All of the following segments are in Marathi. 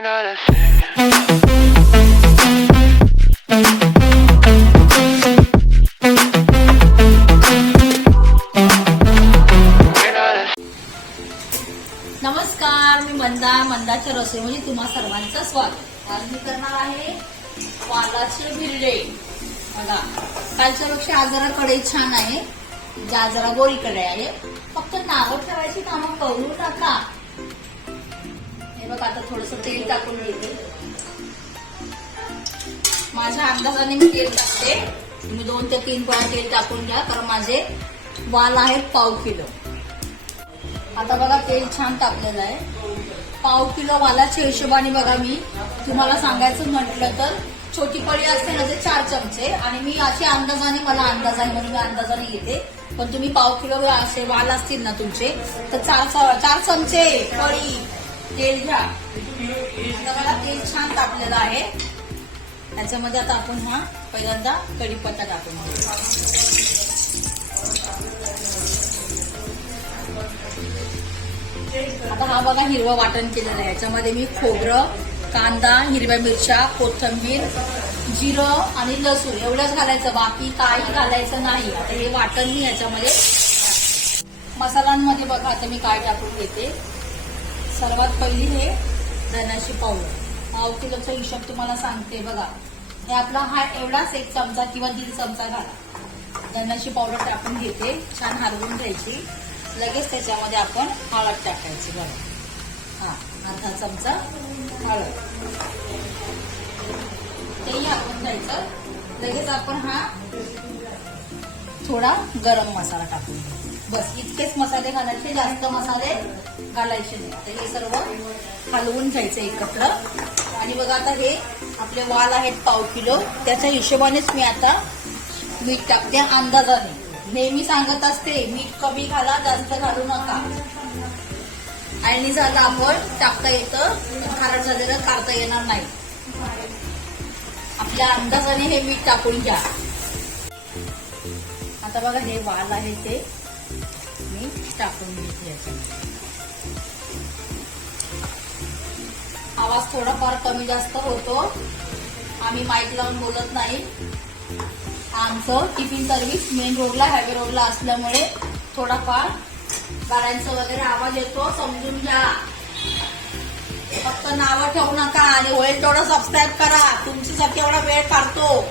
नमस्कार मी मंदा मंदाच्या रसोईमध्ये तुम्हा सर्वांचं स्वागत. आज मी करणार आहे वालाचे भिरडे. बघा कालच्या पेक्षा आज जरा छान आहे. ज्या जरा गोरी कढई आहे. फक्त नावं ठेवायची कामं करू टाका बघा आता थोडस तेल टाकून घेते. माझ्या अंदाजाने मी तेल टाकते. तुम्ही दोन ते तीन पळा तेल टाकून घ्या कारण माझे वाल आहेत पाव किलो. आता बघा तेल छान टाकलेलं आहे. पाव किलो वालाच्या हिशोबाने बघा मी. तुम्हाला सांगायचं म्हटलं तर छोटी पळी असते ना ते चार चमचे. आणि मी असे अंदाजाने मला अंदाज आहे म्हणून मी अंदाजाने घेते. पण तुम्ही पाव किलो असे वाल असतील ना तुमचे तर चार चार चमचे पळी. तेल घ्या. आता मला तेल छान टाकलेलं आहे. त्याच्यामध्ये आता आपण हा पहिल्यांदा कढीपत्ता टाकून आता हा बघा हिरवं वाटण केलेलं आहे. याच्यामध्ये मी खोबरं कांदा हिरव्या मिरच्या कोथिंबीर जिरं आणि लसूण एवढंच घालायचं. बाकी काही घालायचं नाही. आता हे वाटण मी याच्यामध्ये मसाल्यांमध्ये बघा आता मी काय टाकून घेते. सर्वात पहिली हे धण्याची पावडर पाव किलोचा हिशोब तुम्हाला सांगते बघा. हे आपला हा एवढाच एक चमचा किंवा दीड चमचा घाला. धण्याची पावडर टाकून घेते. छान हलवून घ्यायची. लगेच त्याच्यामध्ये आपण हळद टाकायची बघा. हा अर्धा चमचा हळद. तेही आपण घ्यायचं. लगेच आपण हा थोडा गरम मसाला टाकून घ्यायचा बस इतकेच मसाले घालायचे जास्त मसाले घालायचे नाही. हे सर्व हलवून घ्यायचं एकत्र आणि बघा आता हे आपले वाल आहेत पाव किलो. त्याच्या हिशोबानेच मी आता मीठ टाकते. अंदाजाने नेहमी सांगत असते मीठ कमी घाला जास्त घालू नका. आणि झालं आपण टाकता येतं. खारट झालेलं काढता येणार नाही. आपल्या अंदाजाने हे मीठ टाकून घ्या. आता बघा हे वाल आहे ते. मी टाकून घेते याच्यामध्ये. आवाज थोडाफार कमी जास्त होतो. आम्ही माईक लावून बोलत नाही. आमचं टिफिन सर्व्हिस मेन रोडला हायवे रोडला असल्यामुळे थोडाफार गाड्यांचा वगैरे आवाज येतो. समजून घ्या. फक्त नावं ठेवू नका आणि होईल तेवढं सबस्क्राईब करा. तुमच्यासाठी एवढा वेळ काढतो.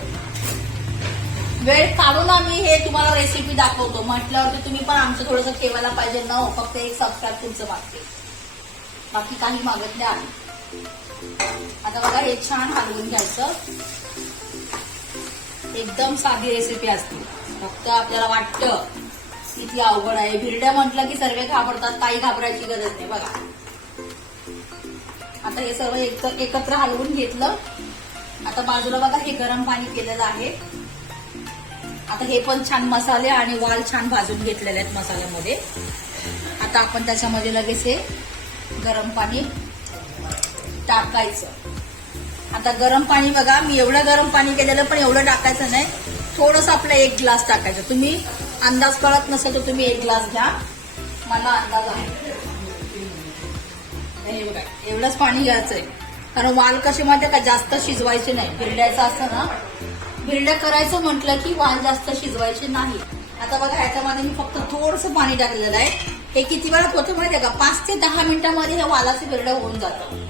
वेळ काढून आम्ही हे तुम्हाला रेसिपी दाखवतो. म्हटल्यावरती तुम्ही पण आमचं थोडंसं ठेवायला पाहिजे. न हो. फक्त एक सबस्क्राईब तुमचं मागते. बाकी काही मागत नाही आम्ही. आता बघा हे छान हलवून घ्यायचं. एकदम साधी रेसिपी असते. फक्त आपल्याला वाटतं. किती अवघड आहे. भिरड्या म्हटलं की सर्व घाबरतात. काही घाबरायची गरज नाही. बघा. आता हे सर्व एकत्र हलवून घेतलं. आता बाजूला बघा हे गरम पाणी केलेलं आहे. आता हे पण छान मसाले आणि वाल छान भाजून घेतलेले आहेत मसाल्यामध्ये. आता आपण त्याच्यामध्ये लगेच हे गरम पाणी टाकायचं. आता गरम पाणी बघा मी एवढं गरम पाणी केलेलं पण एवढं टाकायचं नाही. थोडस आपलं एक ग्लास टाकायचं. तुम्ही अंदाज कळत नसेल तर तुम्ही एक ग्लास घ्या. मला अंदाज आहे. हे बघा एवढंच पाणी घ्यायचंय. कारण वाल कसे माहिती का जास्त शिजवायचे नाही. बिरड्याचं असतं ना बिरड्या करायचं म्हटलं की वाल जास्त शिजवायचे नाही. आता बघा ह्याच्यामध्ये मी फक्त थोडस पाणी टाकलेलं आहे. हे किती वेळात होतं माहितीये का? पाच ते दहा मिनिटांमध्ये हे वालाचं बिरडं होऊन जातं.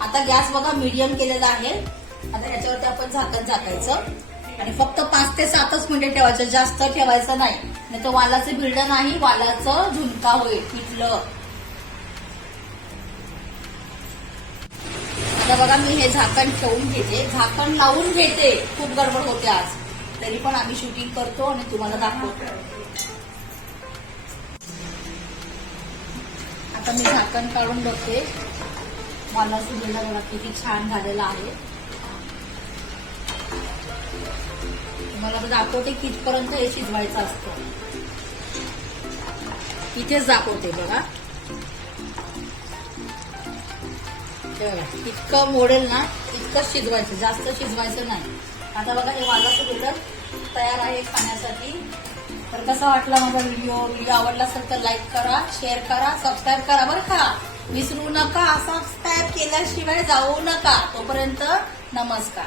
आता गॅस बघा मीडियम केलेला आहे. आता ह्याच्यावरती आपण झाकण झाकायचं. आणि फक्त पाच ते सातच मिनिटे ठेवायचं. जास्त ठेवायचं नाही. नाही तर वालाचं बिरडं नाही वालाचं झुणका होईल पिठलं. आता बघा मी हे झाकण ठेवून घेते. झाकण लावून घेते. खूप गडबड होते आज. तरी पण आम्ही शूटिंग करतो आणि तुम्हाला दाखवतो. आता मी झाकण काढून बघते. मला सुद्धा बघा किती छान झालेला आहे. तुम्हाला दाखवते कितपर्यंत हे शिजवायचं असतं. इथेच दाखवते बघा. इतकं मोडेल ना इतकं शिजवायचं जास्त शिजवायचं नाही. आता बघा हे माझं बिल्डर तयार आहे खाण्यासाठी. तर कसा वाटला माझा व्हिडिओ व्हिडिओ आवडला असेल तर लाईक करा शेअर करा सबस्क्राईब करा बरं का. विसरू नका सबस्क्राईब सबस्क्राईब केल्याशिवाय जाऊ नका. तोपर्यंत नमस्कार.